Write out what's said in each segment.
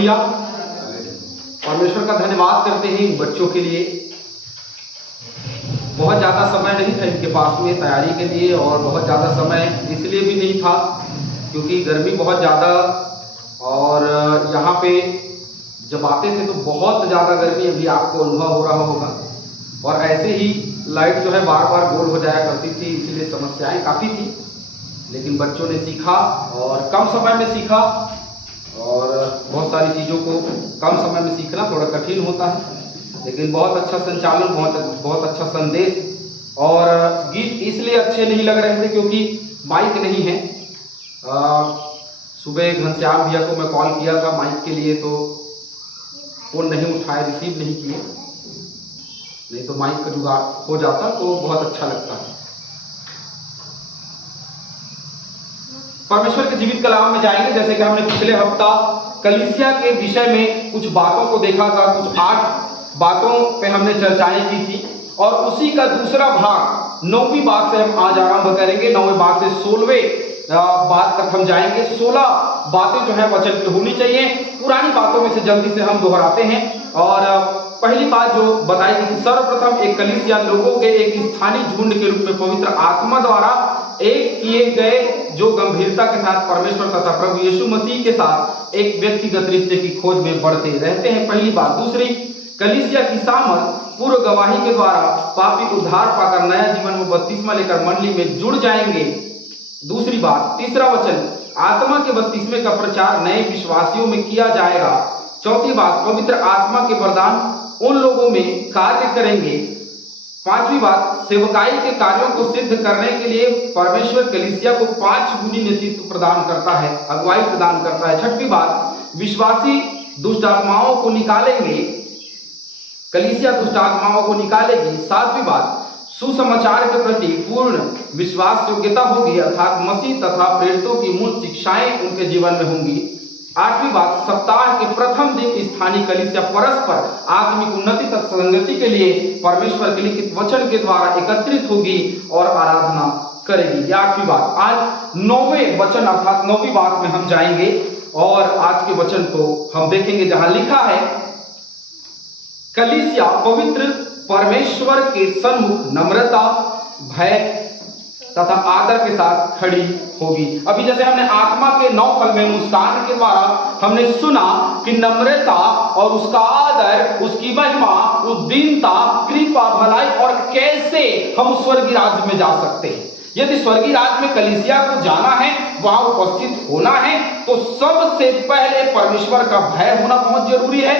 Hallelujah. परमेश्वर का धन्यवाद करते हैं इन बच्चों के लिए। बहुत ज़्यादा समय नहीं था इनके पास में तैयारी के लिए, और बहुत ज़्यादा समय इसलिए भी नहीं था क्योंकि गर्मी बहुत ज़्यादा, और यहाँ पे जब आते थे तो बहुत ज़्यादा गर्मी अभी आपको अनुभव हो रहा होगा। और ऐसे ही लाइट जो है बार बार गोल हो जाया करती थी, इसीलिए समस्याएं काफ़ी थी। लेकिन बच्चों ने सीखा और कम समय में सीखा, और बहुत सारी चीज़ों को कम समय में सीखना थोड़ा कठिन होता है, लेकिन बहुत अच्छा संचालन, बहुत अच्छा संदेश। और गीत इसलिए अच्छे नहीं लग रहे थे क्योंकि माइक नहीं है। सुबह घनश्याम भैया को मैं कॉल किया था माइक के लिए, तो फोन नहीं उठाए, रिसीव नहीं किए। नहीं तो माइक का जुगाड़ हो जाता तो बहुत अच्छा लगता है। परमेश्वर के जीवित कलाम में जाएंगे। जैसे कि हमने पिछले हफ्ता कलीसिया के विषय में कुछ बातों को देखा था, कुछ 8 बातों पे हमने चर्चाएं की थी, और उसी का दूसरा भाग 9वीं बात से हम आज आरंभ करेंगे। 9वें बात से 16वें बात तक हम जाएंगे। 16 बातें जो है वचन की होनी चाहिए। पुरानी बातों में से जल्दी से हम दोहराते हैं। और पहली बात जो बताई गई थी, सर्वप्रथम एक कलीसिया लोगों के एक स्थानीय झुंड के रूप में पवित्र आत्मा द्वारा एक किए गए, जो गंभीरता के साथ परमेश्वर तथा प्रभु यीशु मसीह के साथ एक व्यक्तिगत रिश्ते की खोज में बढ़ते रहते हैं। पहली बात। दूसरी, कलीसिया की सामर्थ पूर्व गवाही के द्वारा पापी उद्धार पाकर नया जीवन में बपतिस्मा लेकर मंडली में जुड़ जाएंगे। दूसरी बात। तीसरा वचन, आत्मा के बपतिस्मे का प्रचार नए विश्वासियों में किया जाएगा। चौथी बात, पवित्र आत्मा के वरदान उन लोगों में कार्य करेंगे। पांचवी बात, सेवकाई के कार्यों को सिद्ध करने के लिए परमेश्वर कलीसिया को 5 गुनी नेतृत्व प्रदान करता है, अगुवाई प्रदान करता है। छठवीं बात, विश्वासी दुष्ट आत्माओं को निकालेंगे, कलीसिया दुष्ट आत्माओं को निकालेगी। सातवीं बात, सुसमाचार के प्रति पूर्ण विश्वास योग्यता होगी, अर्थात मसीह तथा प्रेरितों की मूल शिक्षाएं उनके जीवन में होंगी। आठवीं बात, सप्ताह के प्रथम दिन स्थानीय कलीसिया परस्पर आत्मिक उन्नति तथा संगति के लिए परमेश्वर के लिखित वचन के द्वारा एकत्रित होगी और आराधना करेगी। यह आठवीं बात। आज 9वें वचन अर्थात 9वीं बात में हम जाएंगे, और आज के वचन को हम देखेंगे जहां लिखा है, कलीसिया पवित्र परमेश्वर के सन्मुख नम्रता, भय तथा आदर के साथ खड़ी होगी। अभी जैसे हमने आत्मा के 9 फल में मुस्कान के द्वारा हमने सुना कि नम्रता और उसका आदर, उसकी महिमा, उस दीनता, कृपा, भलाई, और कैसे हम स्वर्गीय राज्य में जा सकते हैं। यदि स्वर्गीय राज्य में कलीसिया को जाना है, वहां उपस्थित होना है, तो सबसे पहले परमेश्वर का भय होना बहुत जरूरी है।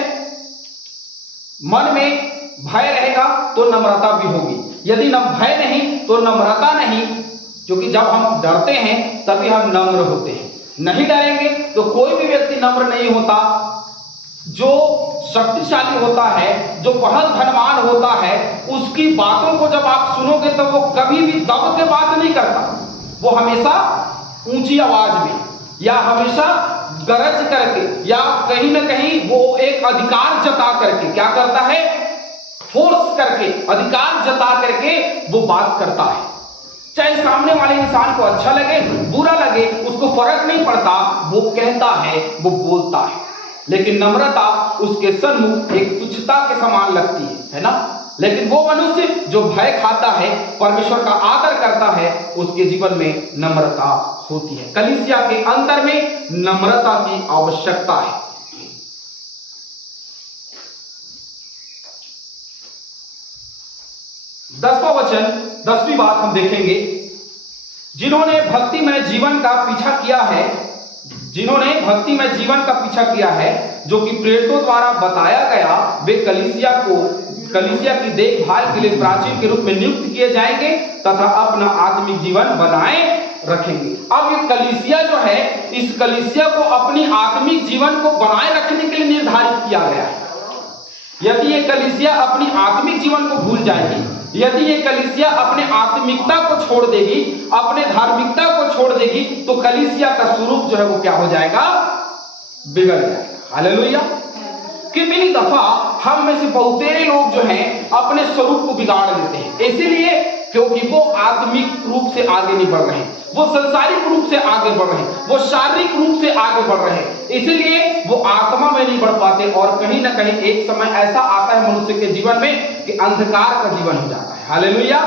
मन में भय रहेगा तो नम्रता भी होगी। यदि भय नहीं तो नम्रता नहीं, क्योंकि जब हम डरते हैं तभी हम नम्र होते हैं। नहीं डरेंगे तो कोई भी व्यक्ति नम्र नहीं होता। जो शक्तिशाली होता है, जो बहुत धनवान होता है, उसकी बातों को जब आप सुनोगे तो वो कभी भी दब के बात नहीं करता। वो हमेशा ऊंची आवाज में, या हमेशा गरज करके, या कहीं ना कहीं वो एक अधिकार जता करके क्या करता है, फोर्स करके, अधिकार जता करके वो बात करता है। चाहे सामने वाले इंसान को अच्छा लगे, बुरा लगे, उसको फर्क नहीं पड़ता, वो कहता है, वो बोलता है। लेकिन नम्रता उसके सन्मुख एक तुच्छता के समान लगती है ना। लेकिन वो मनुष्य जो भय खाता है, परमेश्वर का आदर करता है, उसके जीवन में नम्रता होती है। कलीसिया के अंदर में नम्रता की आवश्यकता है। दसवां वचन, 10वीं बात हम देखेंगे, जिन्होंने भक्तिमय जीवन का पीछा किया है, जिन्होंने भक्तिमय जीवन का पीछा किया है जो कि प्रेरितों द्वारा बताया गया, वे कलीसिया की देखभाल के लिए प्राचीन के रूप में नियुक्त किए जाएंगे तथा अपना आत्मिक जीवन बनाए रखेंगे। अब ये कलीसिया जो है, इस कलीसिया को अपनी आत्मिक जीवन को बनाए रखने के लिए निर्धारित किया गया है। यदि ये कलीसिया अपनी आत्मिक जीवन को भूल जाएगी, यदि ये कलीसिया अपने आत्मिकता को छोड़ देगी, अपने धार्मिकता को छोड़ देगी, तो कलीसिया का स्वरूप जो है वो क्या हो जाएगा, बिगड़ जाएगा। हालेलुया। कितनी दफा हम में से बहुतेरे लोग जो हैं अपने स्वरूप को बिगाड़ देते हैं, इसीलिए क्योंकि वो आत्मिक रूप से आगे नहीं बढ़ रहे हैं, वो संसारिक रूप से आगे बढ़ रहे हैं, वो शारीरिक रूप से आगे बढ़ रहे हैं, इसीलिए वो आत्मा में नहीं बढ़ पाते और कहीं ना कहीं एक समय ऐसा आता है मनुष्य के जीवन में कि अंधकार का जीवन हो जाता है। हालेलुया,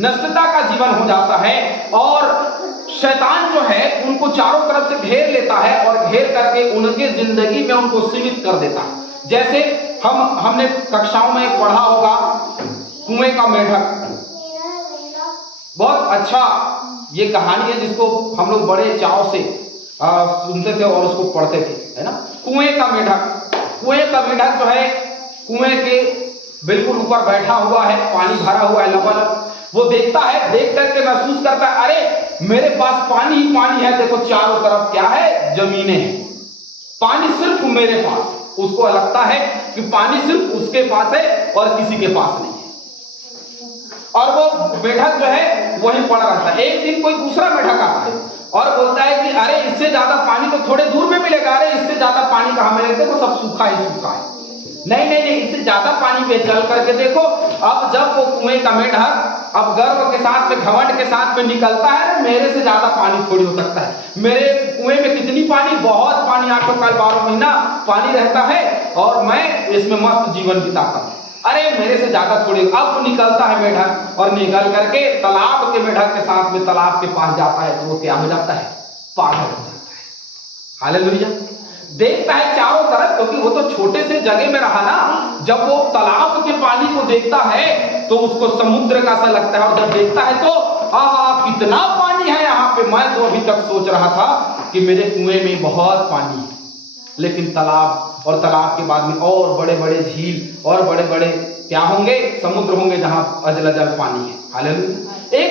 नष्टता का जीवन हो जाता है और शैतान जो है उनको चारों तरफ से घेर लेता है और घेर करके उनके जिंदगी में उनको सीमित कर देता है। जैसे हमने कक्षाओं में पढ़ा होगा कुएं का मेढक, बहुत अच्छा ये कहानी है जिसको हम लोग बड़े चाव से सुनते थे और उसको पढ़ते थे, है ना। कुएं का मेढक जो है कुएं के बिल्कुल ऊपर बैठा हुआ है, पानी भरा हुआ है लबालब। वो देखता है, देख करके महसूस करता है अरे मेरे पास पानी ही पानी है, देखो चारों तरफ क्या है, जमीनें हैं, पानी सिर्फ मेरे पास। उसको लगता है कि पानी सिर्फ उसके पास है और किसी के पास नहीं है और वो मेढक जो है वहीं पड़ा रहता है। एक दिन कोई दूसरा मेढक आता है और बोलता है कि अरे इससे ज्यादा पानी तो थोड़े दूर में मिलेगा, अरे इससे ज्यादा पानी कहाँ मिलेगा, देखो सब सूखा ही सूखा है। नहीं नहीं नहीं, इससे ज्यादा पानी पे चल करके देखो। अब जब वो कुएं का मेढक अब गर्व के साथ में, घमंड के साथ में निकलता है, मेरे से ज्यादा पानी थोड़ी हो सकता है, मेरे कुएं में कितनी पानी, बहुत पानी, 8 साल 12 महीना पानी रहता है और मैं इसमें मस्त जीवन बिताता हूं, अरे मेरे से ज्यादा थोड़ी। अब निकलता है मेढक और निकल करके तालाब के मेढक के साथ में तालाब के पास जाता है तो वो क्या हो जाता है, पागल हो जाता है। हालेलुया, देखता है चारों तरफ, क्योंकि वो तो छोटे से जगह में रहा ना। जब वो तालाब के पानी को देखता है तो उसको समुद्र का सा लगता है और जब देखता है तो आहा कितना पानी है यहाँ पे। मैं तो अभी तक सोच रहा था कि मेरे कुएं में बहुत पानी है, लेकिन तालाब और तालाब के बाद में और बड़े बड़े झील और बड़े बड़े क्या होंगे, समुद्र होंगे जहां अजल पानी है। हालेलुया, एक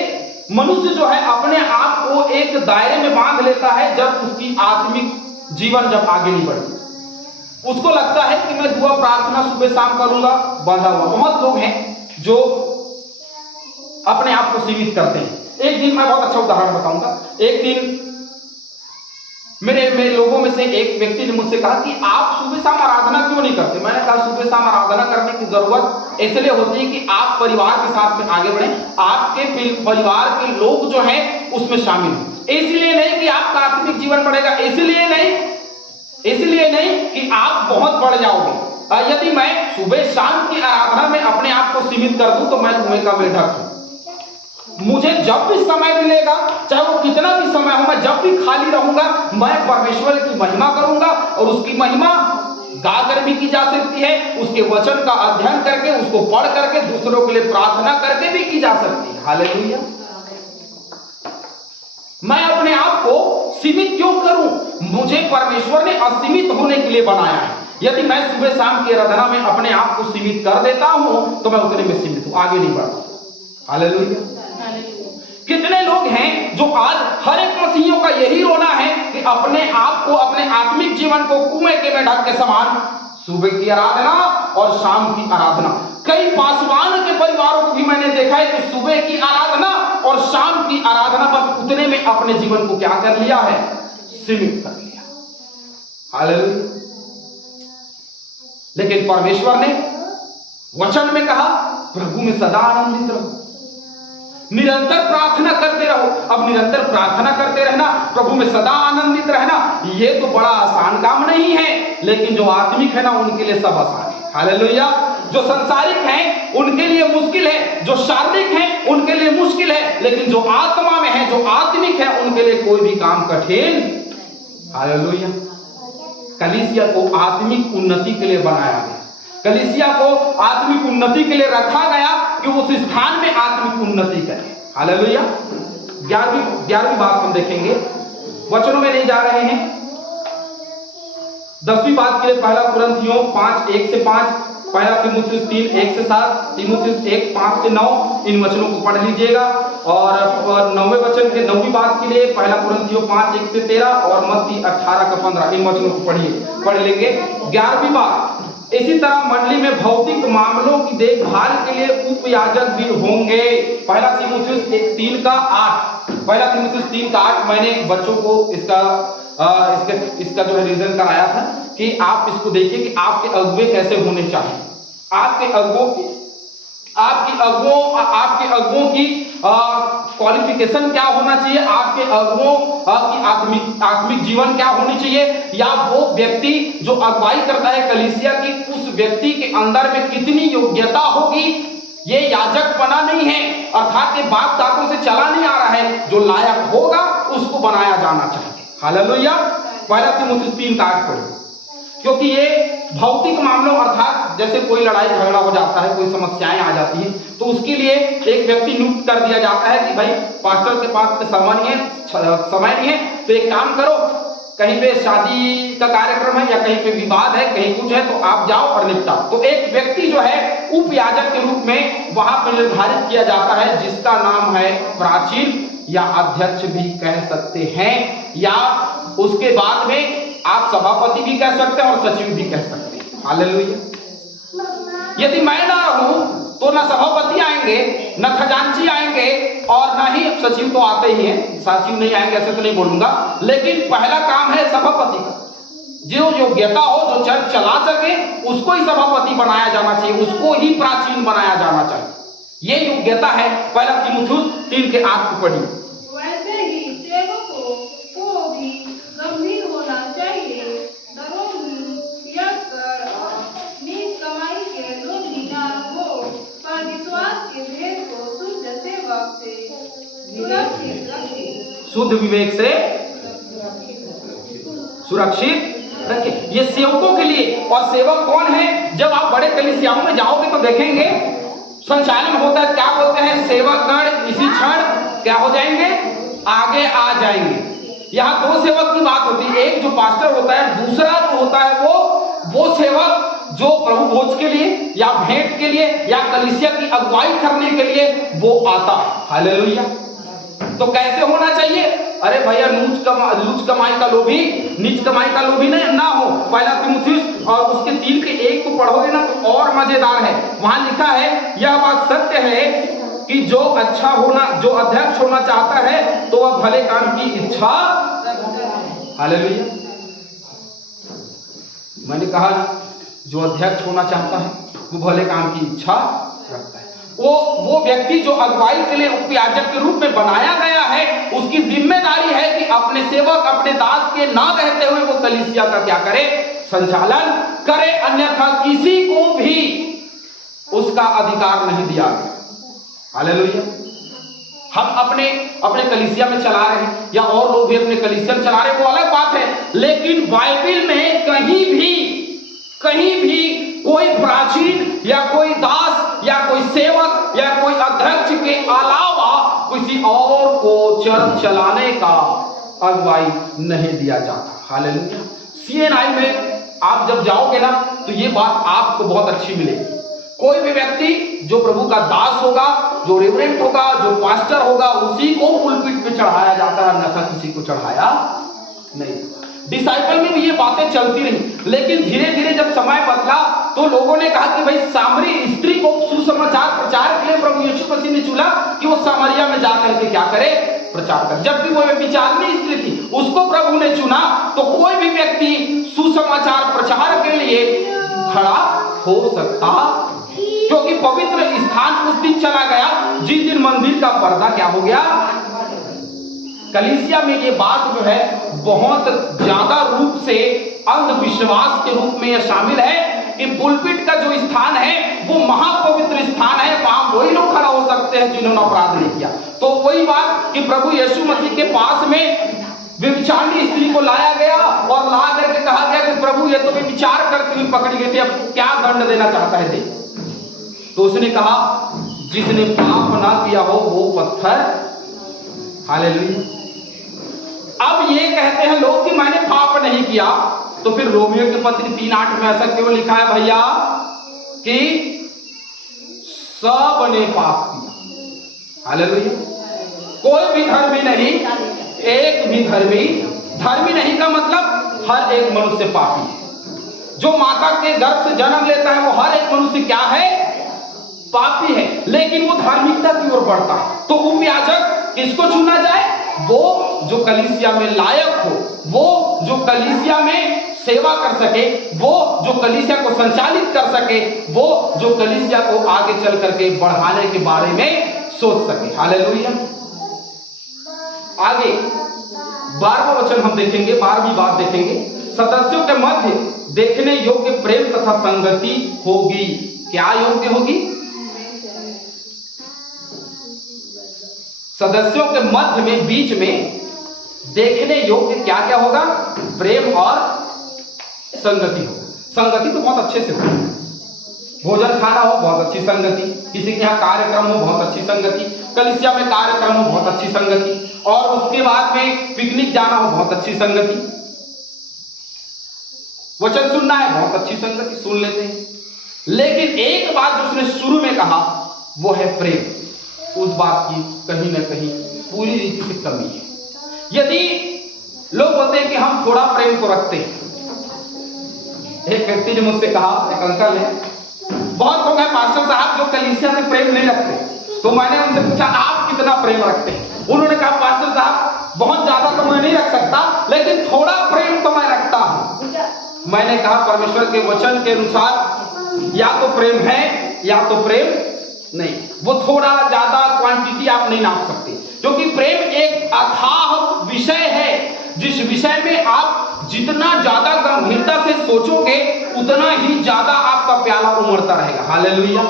मनुष्य जो है अपने आप को एक दायरे में बांध लेता है जब उसकी आत्मिक जीवन जब आगे नहीं बढ़ती। उसको लगता है कि मैं दुआ प्रार्थना सुबह शाम करूंगा, बांधा हुआ। बहुत लोग हैं जो अपने आप को सीमित करते हैं। एक दिन मैं बहुत अच्छा उदाहरण बताऊंगा। एक दिन मेरे लोगों में से एक व्यक्ति ने मुझसे कहा कि आप सुबह शाम आराधना क्यों नहीं करते। मैंने कहा सुबह शाम आराधना करने की जरूरत इसलिए होती है कि आप परिवार के साथ में आगे बढ़े, आपके परिवार के लोग जो हैं उसमें शामिल हो। इसलिए नहीं कि आपका आत्मिक जीवन बढ़ेगा, इसलिए नहीं कि आप बहुत बढ़ जाओगे। यदि मैं सुबह शाम की आराधना में अपने आप को सीमित कर दूं तो मैं कुएं का मेढक हूं। मुझे जब भी समय मिलेगा, चाहे वो कितना भी समय हो, मैं जब भी खाली रहूंगा, मैं परमेश्वर की महिमा करूंगा और उसकी महिमा गाकर भी की जा सकती है, उसके वचन का अध्ययन करके, उसको पढ़ करके, दूसरों के लिए प्रार्थना करके भी की जा सकती है। हालेलुया, मैं अपने आप को सीमित क्यों करूं? मुझे परमेश्वर ने असीमित होने के लिए बनाया है। यदि मैं सुबह शाम की आराधना में अपने आप को सीमित कर देता हूं तो मैं उतने में सीमित हूं, आगे नहीं बढ़ता। हालेलुया, कितने लोग हैं जो आज हर एक मसीहियों का यही रोना है कि अपने आप को, अपने आत्मिक जीवन को कुएं के मेढक के समान, सुबह की आराधना और शाम की आराधना। कई पासवान के परिवारों को भी मैंने देखा है कि सुबह की आराधना और शाम की आराधना बस उतने में अपने जीवन को क्या कर लिया है, सीमित कर लिया। हालेलुया, लेकिन परमेश्वर ने वचन में कहा प्रभु में सदा आनंदित रहो, निरंतर प्रार्थना करते रहो। अब निरंतर प्रार्थना करते रहना, प्रभु में सदा आनंदित रहना, ये तो बड़ा आसान काम नहीं है, लेकिन जो आत्मिक है ना उनके लिए सब आसान है। हालेलुया, जो संसारिक हैं उनके लिए मुश्किल है, जो शारीरिक हैं उनके लिए मुश्किल है, लेकिन जो आत्मा में है, जो आत्मिक है, उनके लिए कोई भी काम कठिन। हालेलुया, कलीसिया को आत्मिक उन्नति के लिए बनाया गया, कलीसिया को आत्मिक उन्नति के लिए रखा गया कि उस स्थान में आत्मिक उन्नति करे। हालेलुया, 11वीं बात हम देखेंगे, वचनों में नहीं जा रहे हैं। 10वीं बात के लिए 1 कुरिन्थियों 5 1 से 5, 1 तीमुथियुस 3 1 से 7, तीमुथियुस 1 5 से 9, इन वचनों को पढ़ लीजिएगा। और 9वें वचन के 9वीं बात के लिए 1 कुरिन्थियों 5 1 से 13 और मत्ती 18 का 15, इन वचनों को पढ़ लेंगे। 11वीं बात, इसी तरह मंडली में भौतिक मामलों की देखभाल के लिए उपयाजक भी होंगे। 1 तीमुथियुस 3 का 8, 1 तीमुथियुस 3 का 8 मैंने बच्चों को इसका जो है रीजन कराया था कि आप इसको देखिए कि आपके अगुवे कैसे होने चाहिए। आपके अगुवों की क्वालिफिकेशन क्या होना चाहिए, आपके अगुओं की आत्मिक जीवन क्या होनी चाहिए, या वो व्यक्ति जो अगुवाई करता है कलीसिया की, उस व्यक्ति के अंदर में कितनी योग्यता होगी। ये याजकपना नहीं है, अर्थात ये बाप दादों से चला नहीं आ रहा है। जो लायक होगा उसको बनाया जाना चाहिए। हालेलुया। पहला तीमुथियुस 3:8 पढ़ो, क्योंकि ये भौतिक मामलों अर्थात जैसे कोई लड़ाई झगड़ा हो जाता है, कोई समस्याएं आ जाती हैं, तो उसके लिए एक व्यक्ति नियुक्त कर दिया जाता है कि भाई पास्टर के पास समय नहीं है, तो एक काम करो, कहीं पे शादी का कार्यक्रम है या कहीं पे विवाद है, कहीं कुछ है, तो आप जाओ और निपटाओ। तो एक व्यक्ति जो है उपयाजक के रूप में वहां पर निर्धारित किया जाता है, जिसका नाम है प्राचीन या अध्यक्ष भी कह सकते हैं, या उसके बाद में आप सभापति भी कह सकते हैं और सचिव भी कह सकते हैं। हालेलुया। यदि मैं ना रहूं तो ना सभापति आएंगे, न खजांची आएंगे, और ना ही सचिव तो आते ही हैं, सचिव नहीं आएंगे ऐसे तो नहीं बोलूंगा, लेकिन पहला काम है सभापति का। जो योग्यता हो, जो चर्च चला सके, उसको ही सभापति बनाया जाना चाहिए, उसको ही प्राचीन बनाया जाना चाहिए। ये योग्यता है। पहला तीमुथियुस 3:8 को पढ़िए। वैसे ही सेवकों को भी गंभीर होना चाहिए, दरोही, पियक्कड़ और नीच कमाई के लोभी न हो, पर विश्वास के भेद को शुद्ध सेवक से सुरक्षित रखें। शुद्ध विवेक से सुरक्षित रखें। ये सेवकों के लिए। और सेवक कौन है? जब आप बड़े कलीसियाओं में जाओगे तो देखेंगे संचालन होता है, क्या बोलते हैं, सेवकगण इसी क्षण क्या हो जाएंगे, आगे आ जाएंगे। यहाँ दो सेवक की बात होती है, एक जो पास्टर होता है, दूसरा जो होता है वो सेवक जो प्रभु भोज के लिए या भेंट के लिए या कलीसिया की अगुवाई करने के लिए वो आता है। हालेलुया। तो कैसे होना चाहिए? अरे भैया नीच कमाई का लोभी नहीं ना हो। पहला तीमुथियुस और उसके 3:1 को पढ़ोगे ना तो और मजेदार है। वहां लिखा है, यह बात सत्य है कि जो अध्यक्ष होना चाहता है तो वह भले काम की इच्छा। हालेलुया। मैंने कहा ना, जो अध्यक्ष होना चाहता है वो भले काम की इच्छा रखता है। वो व्यक्ति जो अगुवाई के लिए उपयाजक के रूप में बनाया गया है, उसकी जिम्मेदारी है कि अपने सेवक, अपने दास के ना रहते हुए वो कलीसिया का क्या करे, संचालन करे, अन्यथा किसी को भी उसका अधिकार नहीं दिया गया। हालेलुया। हम अपने कलीसिया में चला रहे हैं या और लोग भी अपने कलीसिया में चला रहे हैं, वो अलग बात है, लेकिन बाइबल में कहीं भी कोई प्राचीन या कोई दास या कोई सेवक या कोई अध्यक्ष के अलावा किसी और को चर्च चलाने का अगुवाई नहीं दिया जाता। हालेलुया। CNI में आप जब जाओगे ना तो ये बात आपको बहुत अच्छी मिलेगी। कोई भी व्यक्ति जो प्रभु का दास होगा, जो रेवरेंट होगा, जो पास्टर होगा, उसी को पुलपिट पे चढ़ाया जाता है, अन्यथा किसी को चढ़ाया नहीं। डिसाइपल में भी ये बातें चलती रही, लेकिन धीरे धीरे जब समय बदला तो लोगों ने कहा कि भाई सामरी स्त्री को सुसमाचार प्रचार के लिए प्रभु यीशु मसीह ने चुना कि वो सामरिया में जाकर के क्या करे, प्रचार करे। जब भी वो व्यभिचारिणी स्त्री थी, उसको प्रभु ने चुना, तो कोई भी व्यक्ति सुसमाचार प्रचार के लिए खड़ा हो सकता, क्योंकि पवित्र स्थान उस दिन चला गया जिस दिन मंदिर का पर्दा क्या हो गया। कलीसिया में ये बात जो है बहुत ज्यादा रूप से अंधविश्वास के रूप में यह शामिल है कि पुलपिट का जो स्थान है वो महापवित्र स्थान है, वहां वही लोग खड़ा हो सकते हैं जिन्होंने अपराध नहीं किया। तो वही बात कि प्रभु यीशु मसीह के पास में व्यभिचारिणी स्त्री को लाया गया और ला करके कहा गया कि प्रभु ये तो व्यभिचार करती हुई पकड़ी गई थी, अब क्या दंड देना चाहता है दे। तो उसने कहा जिसने पाप ना किया हो वो पत्थर। हालेलुया। अब ये कहते हैं लोग कि मैंने पाप नहीं किया, तो फिर रोमियो के पत्र 3:8 में ऐसा क्यों लिखा है भैया कि सब ने पाप किया। हालेलुया। कोई भी धर्मी नहीं, एक भी धर्मी नहीं का मतलब हर एक मनुष्य पापी है। जो माता के गर्भ से जन्म लेता है वो हर एक मनुष्य क्या है, पापी है, लेकिन वो धार्मिकता की ओर बढ़ता है। तो उपयाजक किसको चुना जाए? वो जो कलीसिया में लायक हो, वो जो कलीसिया में सेवा कर सके, वो जो कलीसिया को संचालित कर सके, वो जो कलीसिया को आगे चल करके बढ़ाने के बारे में सोच सके। हालेलुया। आगे 12वां वचन हम देखेंगे, 12वीं बात देखेंगे, सदस्यों के मध्य देखने योग्य प्रेम तथा संगति होगी। क्या योग्य होगी? सदस्यों के मध्य में, बीच में देखने योग्य क्या क्या होगा? प्रेम और संगति होगा। संगति तो बहुत अच्छे से होगी। भोजन खाना हो, बहुत अच्छी संगति। किसी के यहाँ कार्यक्रम हो, बहुत अच्छी संगति। कलीसिया में कार्यक्रम हो, बहुत अच्छी संगति। और उसके बाद में पिकनिक जाना हो, बहुत अच्छी संगति। वचन सुनना है, बहुत अच्छी संगति, सुन लेते हैं। लेकिन एक बात जो उसने शुरू में कहा वो है प्रेम। उस बात की कहीं ना कहीं पूरी रीति से कमी है। यदि लोग बोलते हैं कि हम थोड़ा प्रेम तो रखते हैं। एक व्यक्ति ने मुझसे कहा, एक अंकल है, बहुत लोग हैं पास्टर साहब जो कलीसिया से प्रेम नहीं रखते। तो मैंने उनसे पूछा आप कितना प्रेम रखते हैं? उन्होंने कहा पास्टर साहब बहुत ज्यादा तो मैं नहीं रख सकता, लेकिन थोड़ा प्रेम तो मैं रखता हूं। मैंने कहा परमेश्वर के वचन के अनुसार या तो प्रेम है या तो प्रेम नहीं। वो थोड़ा ज्यादा क्वांटिटी आप नहीं नाप सकते, क्योंकि प्रेम एक अथाह विषय है जिस विषय में आप जितना ज्यादा गंभीरता से सोचोगे उतना ही ज्यादा आपका प्याला उमड़ता रहेगा। हालेलुया।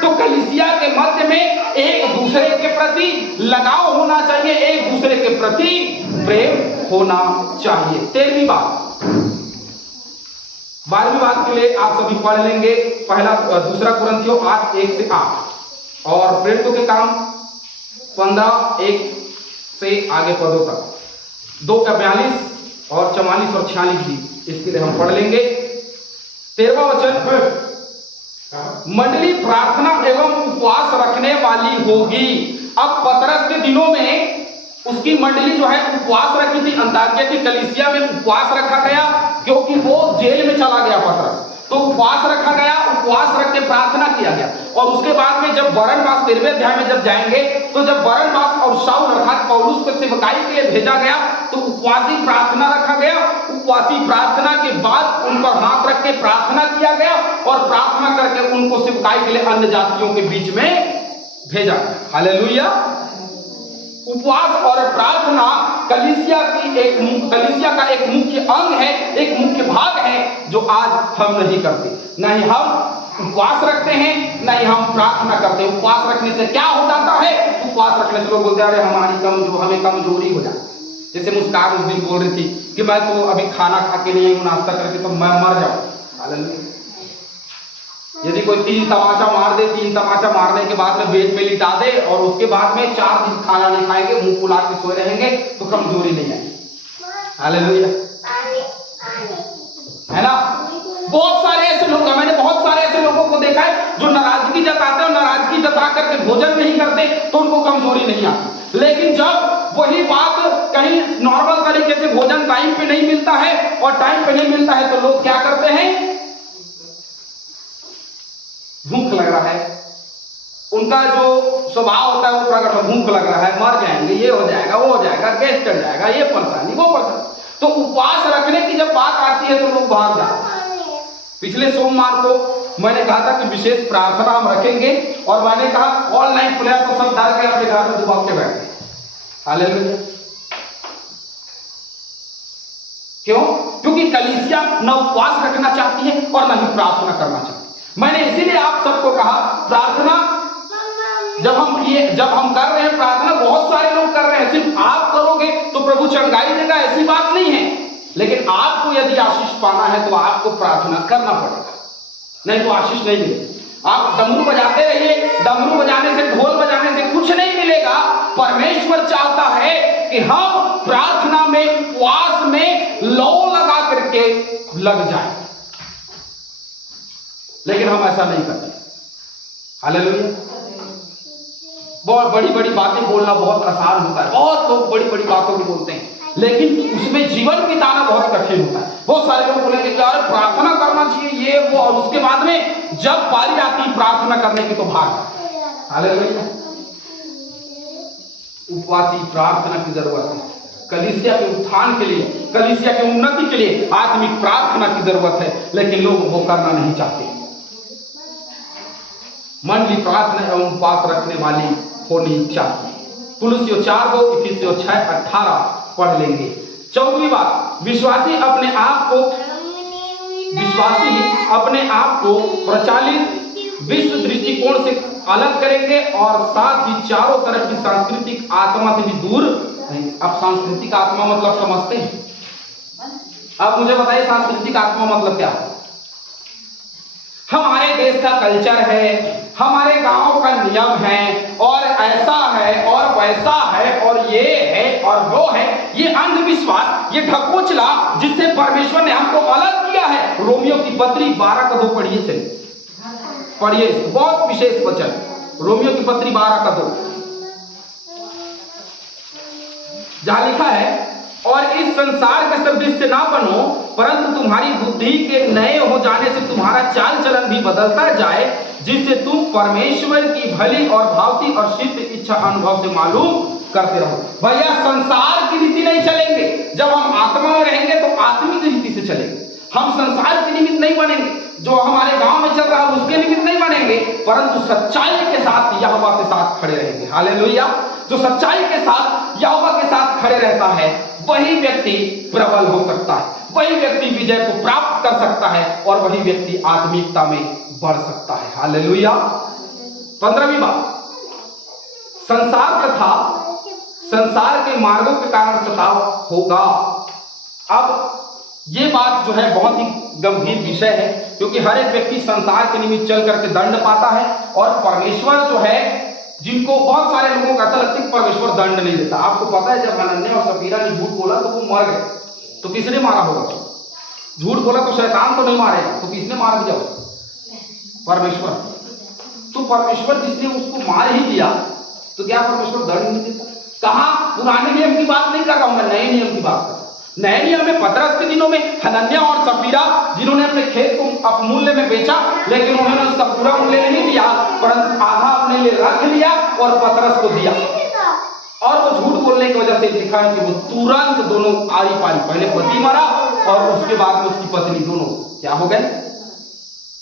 तो कलीसिया के मध्य में एक दूसरे के प्रति लगाव होना चाहिए, एक दूसरे के प्रति प्रेम होना चाहिए। 13वीं बात, 12वीं बात के लिए आप सभी पढ़ लेंगे दूसरा कुरिन्थियों 8:1 से 8 और प्रेरितों के काम 15:1 से आगे पदों तक, 2 का 42 और 44 और 46 भी इसके लिए हम पढ़ लेंगे। 13वां वचन, मंडली प्रार्थना एवं उपवास रखने वाली होगी। अब पतरस के दिनों में उसकी मंडली जो है उपवास रखी थी। अंताकिया की कलीसिया में उपवास रखा गया क्योंकि वो जेल में चला गया पतरस, तो उपवास रखा गया, उपवास रख के प्रार्थना किया गया। और उसके बाद में जब बरनबास 13वें अध्याय में जब जाएंगे तो जब बरनबास और शाऊल अर्थात पौलुस को सेवकाई के लिए भेजा गया तो उपवासी प्रार्थना रखा गया। उपवासी प्रार्थना के बाद उन पर हाथ रख के प्रार्थना किया गया और प्रार्थना करके उनको सेवकाई के लिए अन्य जातियों के बीच में भेजा। हालेलुया। उपवास और प्रार्थना कलीसिया का एक मुख्य अंग है, एक मुख्य भाग है जो आज हम नहीं करते। नहीं हम उपवास रखते हैं, नहीं हम प्रार्थना करते हैं। उपवास रखने से क्या हो जाता है? उपवास रखने से लोग बोलते हैं अरे हमें कमजोरी हो जाती। जैसे मुस्कान उस दिन बोल रही थी कि मैं तो अभी खाना खा के नहीं हूं, नाश्ता करके तो मैं मर जाऊं। हालेलुया। यदि कोई 3 तमाचा मार दे, 3 तमाचा मारने के बाद में बेड में लिटा दे और उसके बाद में 4 दिन खाना नहीं खाएंगे, मुंह फुला के सोए रहेंगे तो कमजोरी नहीं आएगी। हालेलुया, है ना। बहुत सारे ऐसे लोग हैं, मैंने बहुत सारे ऐसे लोगों को देखा है जो नाराजगी जताते हैं, नाराजगी जता करके भोजन नहीं करते तो उनको कमजोरी नहीं आती। लेकिन जब वही बात कहीं नॉर्मल तरीके से भोजन टाइम पे नहीं मिलता है और टाइम पे नहीं मिलता है तो लोग क्या करते हैं? भूख लग रहा है, उनका जो स्वभाव होता है वो प्रकट हो, भूख लग रहा है, मर जाएंगे, ये हो जाएगा, वो हो जाएगा, गैस चढ़ जाएगा, ये परेशानी वो परेशानी। तो उपवास रखने की जब बात आती है तो लोग भाग जाते हैं। पिछले सोमवार को मैंने कहा था कि विशेष प्रार्थना हम रखेंगे और मैंने कहा ऑनलाइन प्लेयर को सब डाल के अपने घर में दुबक के बैठे। हालेलुया। क्यों? क्योंकि कलीसिया न उपवास रखना चाहती है और न ही प्रार्थना करना चाहती है। मैंने इसीलिए आप सबको कहा प्रार्थना जब हम कर रहे हैं, प्रार्थना बहुत सारे लोग कर रहे हैं, सिर्फ आप करोगे तो प्रभु चंगाई देगा ऐसी बात नहीं है। लेकिन आपको यदि आशीष पाना है तो आपको प्रार्थना करना पड़ेगा, नहीं तो आशीष नहीं मिलेगी। आप डमरू बजाते रहिए, डमरू बजाने से, ढोल बजाने से कुछ नहीं मिलेगा। परमेश्वर चाहता है कि हम प्रार्थना में, उपवास में लौ लगा करके लग जाए, लेकिन हम ऐसा नहीं करते। हालेलुया। बहुत बड़ी बड़ी बातें बोलना बहुत आसान होता है, बहुत लोग बड़ी बड़ी बातों को बोलते हैं, लेकिन उसमें जीवन बिताना बहुत कठिन होता है। बहुत सारे लोग बोलेंगे कि यार प्रार्थना करना चाहिए ये वो, और उसके बाद में जब बारी आती प्रार्थना करने की तो भाग। हालेलुया। उपवासी प्रार्थना की जरूरत है। कलीसिया के उत्थान के लिए, कलीसिया की उन्नति के लिए आत्मिक प्रार्थना की जरूरत है, लेकिन लोग वो करना नहीं चाहते। मंडली प्रार्थना एवं उपवास रखने वाली होनी चाहिए। कुलुस्सियों 4:2, इफिसियों 6:18 पढ़ लेंगे। 14वीं बात, विश्वासी अपने आप को प्रचलित विश्व दृष्टिकोण से अलग करेंगे और साथ ही चारों तरफ की सांस्कृतिक आत्मा से भी दूर रहेंगे। अब सांस्कृतिक आत्मा मतलब समझते हैं? अब मुझे बताइए सांस्कृतिक आत्मा मतलब क्या है? हमारे देश का कल्चर है, हमारे गांव का नियम है, और ऐसा है और वैसा है और ये है और वो है, ये अंधविश्वास, ये ढकोचला जिससे परमेश्वर ने हमको अलग किया है। रोमियो की पत्री 12:2 पढ़िए, चलिए पढ़िए, बहुत विशेष वचन, रोमियो की पत्री 12:2, जहां लिखा है, और इस संसार के सदृश से ना बनो, परंतु तुम्हारी बुद्धि के नए हो जाने से तुम्हारा चाल चलन भी बदलता जाए, जिससे तुम परमेश्वर की भली और भावती और सिद्ध इच्छा अनुभव से मालूम करते रहो। भैया संसार की रीति नहीं चलेंगे। जब हम आत्मा में रहेंगे तो आत्मिक रीति से चलेंगे। हम संसार के निमित्त नहीं बनेंगे, जो हमारे गांव में चल रहा है उसके निमित्त नहीं बनेंगे, परंतु सच्चाई के साथ यहोवा के साथ खड़े रहेंगे। हालेलुया। जो सच्चाई के साथ यहोवा के साथ खड़े रहता है वही व्यक्ति प्रबल हो सकता है, वही व्यक्ति विजय को प्राप्त कर सकता है और वही व्यक्ति आत्मिकता में बढ़ सकता है। हालेलुया। 15वीं बात, संसार तथा संसार के मार्गों के कारण सताव होगा। अब ये बात जो है बहुत ही गंभीर विषय है, क्योंकि हर एक व्यक्ति संसार के निमित्त चल करके दंड पाता है, और परमेश्वर जो है, जिनको बहुत सारे लोगों को ऐसा लगता है कि परमेश्वर दंड नहीं देता। आपको पता है जब हनन्याह और सफीरा ने झूठ बोला तो वो मर गए, तो किसने मारा होगा? झूठ बोला तो शैतान तो नहीं मारेगा, तो किसने मार दिया उसको? परमेश्वर। तो परमेश्वर जिसने उसको मार ही दिया, तो क्या परमेश्वर दंड नहीं देता? कहां? पुराने नियम की बात नहीं कर रहा हूं मैं, नए नियम की बात कर रहा हूं। नए नियम में पतरस के दिनों में हनन्याह और सफीरा, जिन्होंने अपने खेत को अपमूल्य में बेचा, लेकिन उन्होंने उसका पूरा मूल्य नहीं दिया, परंतु आधा अपने लिए रख लिया और पतरस को दिया, और वो झूठ बोलने की वजह से लिखा है कि वो तुरंत दोनों आरी पारी, पहले पति मरा और उसके बाद में उसकी पत्नी, दोनों क्या हो गए?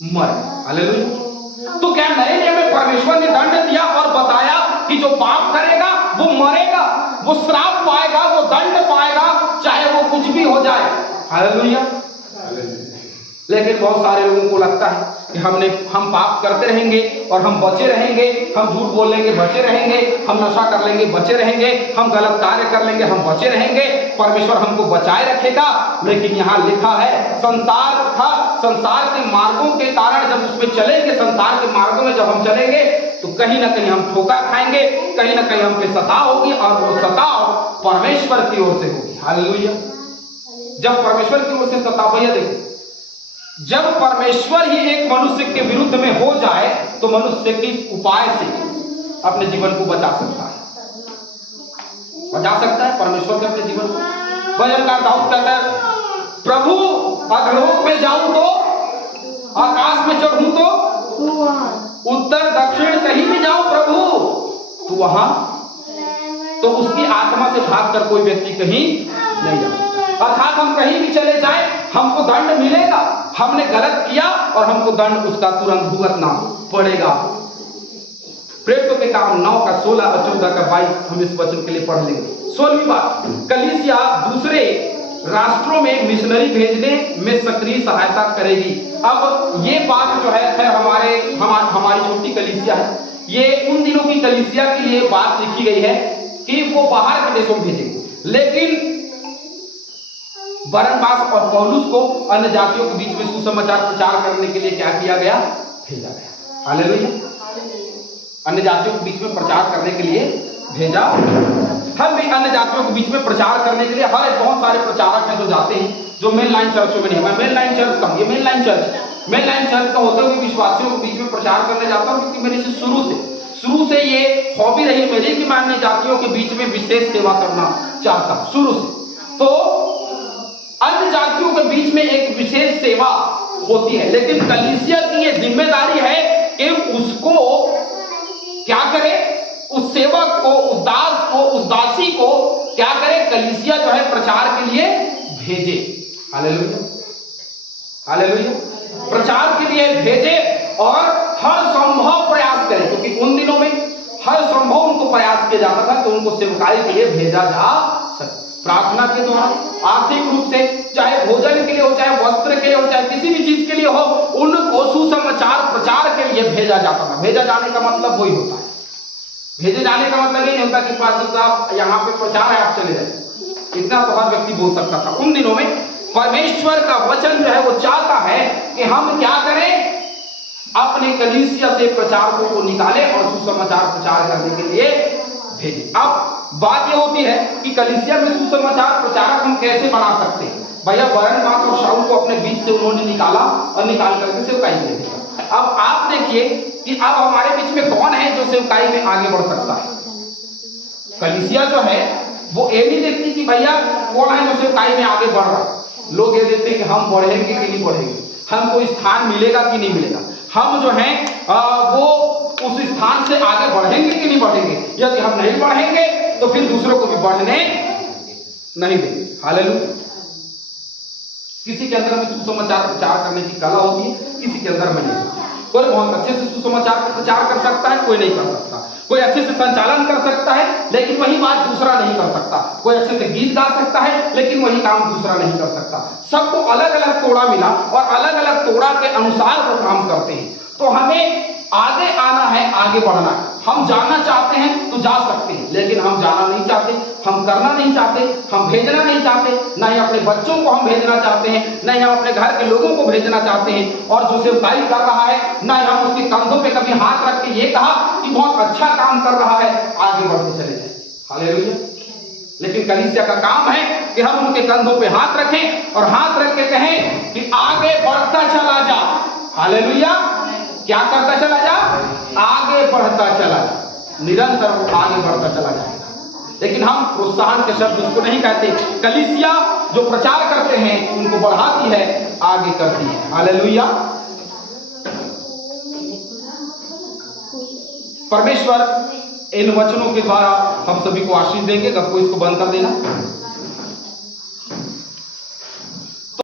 मर गए। हालेलुया। तो क्या नए नियम में परमेश्वर ने दंड दिया और बताया कि जो पाप करेगा वो मरेगा, वो श्राप पाएगा, वो दंड पाएगा, चाहे वो कुछ भी हो जाए। हालेलुया। लेकिन बहुत सारे लोगों को लगता है कि हम पाप करते रहेंगे और हम बचे रहेंगे, हम झूठ बोल लेंगे बचे रहेंगे, हम नशा कर लेंगे बचे रहेंगे, हम गलत कार्य कर लेंगे हम बचे रहेंगे, परमेश्वर हमको बचाए रखेगा। लेकिन यहाँ लिखा है संसार के मार्गों के कारण जब उसमें चलेंगे, संसार के मार्गों में जब हम चलेंगे, तो कहीं ना कहीं हम ठोकर खाएंगे, कहीं ना कहीं हम पे सताव होगी, और वो सताव परमेश्वर की ओर से होगी। हालेलुया। जब परमेश्वर की ओर से सताव, भैया देखो, जब परमेश्वर ही एक मनुष्य के विरुद्ध में हो जाए तो मनुष्य किस उपाय से अपने जीवन को बचा सकता है? बचा सकता है परमेश्वर के अपने जीवन को। भजनकार दाऊद कहता है, प्रभु अधोलोक में जाऊं तो, आकाश में चढ़ूं तो, उत्तर दक्षिण कहीं भी जाऊं प्रभु तो वहां, तो उसकी आत्मा से भागकर कोई व्यक्ति कहीं नहीं जा सकता। अर्थात हम कहीं भी चले जाए हमको दंड मिलेगा, हमने गलत किया और हमको दंड उसका तुरंत भुगतना पड़ेगा। प्रेरितों के काम 9:16 और 14:22 हम इस वचन के लिए पढ़ लेंगे। 16वीं बात, कलीसिया दूसरे राष्ट्रों में मिशनरी भेजने में सक्रिय सहायता करेगी। अब ये बात जो है हमारी छोटी कलीसिया है, ये उन दिनों की कलीसिया के लिए बात लिखी गई है कि वो बाहर के देशों में भेजेंगे, लेकिन बरनबास और पौलुस को अन्य जातियों के बीच में सुसमाचार प्रचार करने के लिए क्या किया गया? भेजा गया। हालेलुया। अन्य जातियों के बीच में प्रचार करने के लिए भेजा। हम भी अन्य जातियों के बीच में प्रचार करने के लिए, बहुत सारे प्रचारक हैं जो जाते हैं, जो मेन लाइन चर्चों में नहीं। मैं मेन लाइन चर्च का, ये मेन लाइन चर्च है, मेन लाइन चर्च का होते हुए विश्वासियों के बीच में प्रचार करने जाता हूँ, क्योंकि मेरी से शुरू से ये हॉबी रही मेरी कि मैं अन्य जातियों के बीच में विशेष सेवा करना चाहता हूँ शुरू से। तो अन्य जातियों के बीच में एक विशेष सेवा होती है, लेकिन कलीसिया की ये जिम्मेदारी है कि उसको क्या करे, उस सेवक को, उस दास को, उस दासी को क्या करे? कलीसिया जो है प्रचार के लिए भेजे। हालेलुया। हालेलुया। प्रचार के लिए भेजे और हर संभव प्रयास करे, क्योंकि उन दिनों में हर संभव उनको प्रयास किया जाता था कि उनको सेवकाई के लिए भेजा जा सके। प्रार्थना के द्वारा आर्थिक रूप से, चाहे भोजन के लिए हो, चाहे वस्त्र के लिए हो, चाहे किसी भी चीज के लिए हो, उनको सुसमाचार प्रचार के लिए भेजा जाता था। भेजा जाने का मतलब वही होता है। भेजे जाने का मतलब ये नहीं होता कि पास्टर साहब यहाँ पे प्रचार है आप चले जाए, इतना तो हर व्यक्ति बोल सकता था। उन दिनों में परमेश्वर का वचन जो है वो चाहता है कि हम क्या करें, अपने कलीसिया से प्रचारकों को निकालें और सुसमाचार प्रचार करने के लिए भेजें। अब बात ये होती है कि कलीसिया में सुसमाचार प्रचारक हम कैसे बना सकते हैं। भैया बरनबास और शाऊल को अपने बीच से उन्होंने निकाला और निकाल करके सेवकाई में भेजा। अब आप देखिए कि अब हमारे बीच में कौन है जो सेवकाई में आगे बढ़ सकता है। कलीसिया जो है वो ये नहीं देखती कि भैया कौन है जो सेवकाई में आगे बढ़ रहा है। लोग ये देखते हैं कि हम बढ़ेंगे कि नहीं बढ़ेंगे, हमको स्थान मिलेगा कि नहीं मिलेगा, हम जो है वो उस स्थान से आगे बढ़ेंगे कि नहीं बढ़ेंगे। यदि हम नहीं बढ़ेंगे तो फिर दूसरों को भी बढ़ने नहीं देंगे। हालेलुया। किसी के अंदर में सुसमाचार प्रचार करने की कला होती है, किसी के अंदर में नहीं। कोई बहुत अच्छे से सुसमाचार का प्रचार कर सकता है, कोई नहीं कर सकता। कोई अच्छे से संचालन कर सकता है लेकिन वही बात दूसरा नहीं कर सकता। कोई अच्छे से गीत गा सकता है लेकिन वही काम दूसरा नहीं कर सकता। सबको अलग अलग तोड़ा मिला और अलग अलग तोड़ा के अनुसार वो काम करते हैं। तो हमें आगे आना है, आगे बढ़ना है। हम जाना चाहते हैं तो जा सकते हैं, लेकिन हम जाना नहीं चाहते, हम करना नहीं चाहते, हम भेजना नहीं चाहते, न ही अपने बच्चों को हम भेजना चाहते हैं, न ही हम अपने घर के लोगों को भेजना चाहते हैं। और जो सेवकाई कर रहा है न ही हम उसके कंधों पे कभी हाथ रख के ये कहा कि बहुत अच्छा काम कर रहा है, आगे बढ़ते चले जाए। हालेलुया। लेकिन कलीसिया का काम है कि हम उनके कंधों पे हाथ रखें और हाथ रख के कहें कि आगे बढ़ता चला जा। हालेलुया। क्या करता चला जा? आगे बढ़ता चला जा। निरंतर वो आगे बढ़ता चला जाएगा। लेकिन हम प्रोत्साहन के शब्द उसको नहीं कहते। कलीसिया जो प्रचार करते हैं उनको बढ़ाती है, आगे करती है। हालेलुया। परमेश्वर इन वचनों के द्वारा हम सभी को आशीष देंगे। सबको इसको बंद कर देना।